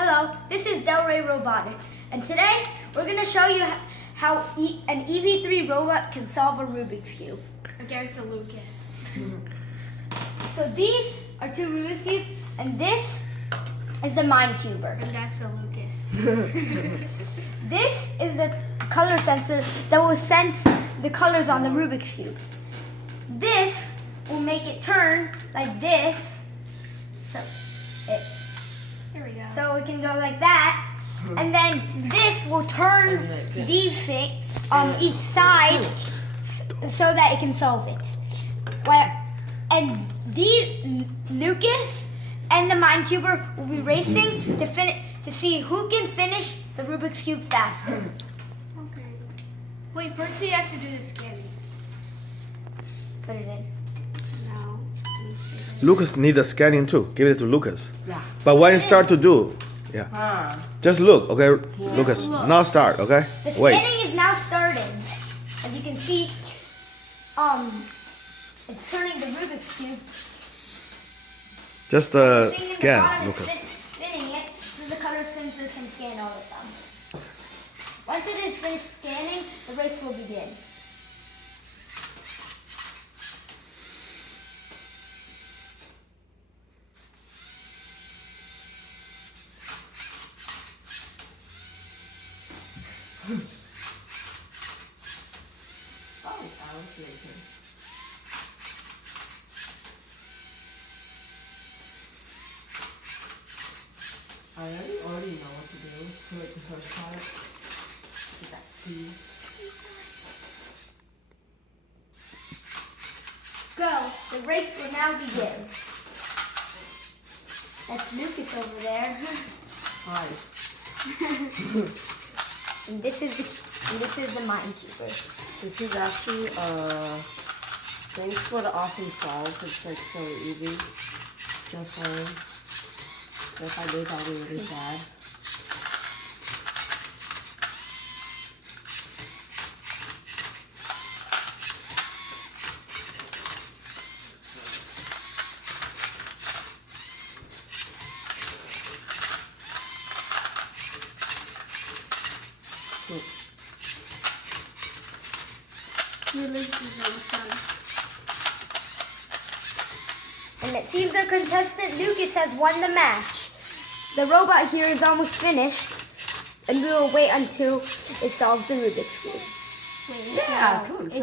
Hello, this is Delray Robotics, and today we're going to show you how an EV3 robot can solve a Rubik's Cube. Against a Lucas. So these are two Rubik's Cubes, and this is the Minecuber. And that's the Lucas. This is the color sensor that will sense the colors on the Rubik's Cube. This will make it turn like this. There we go. So it can go like that, and then this will turn these things each side so that it can solve it. And these Lucas and the Minecuber will be racing to see who can finish the Rubik's Cube faster. Okay. Wait, first he has to do the scanning. Put it in. No. Lucas needs a scanning too. Give it to Lucas. Yeah. But when you start to do, just look, okay, Lucas. look. Now start, okay? The Wait. scanning is now starting. As you can see, it's turning the Rubik's Cube. Just Thing in the scan, bottom is Lucas. spinning it so the color sensor can scan all of them. Once it is finished scanning, the race will begin. I already know what to do. Like the first part. That key. Go. The race will now begin. That's Lucas over there. Hi. And this is the Minecuber. This is actually thanks for the awesome solve. It's like so easy. Just saying. If I did, I'll be really sad. Lucas is almost done. And it seems our contestant Lucas has won the match. The robot here is almost finished, and we will wait until it solves the Rubik's Cube. Wait, Yeah, cool.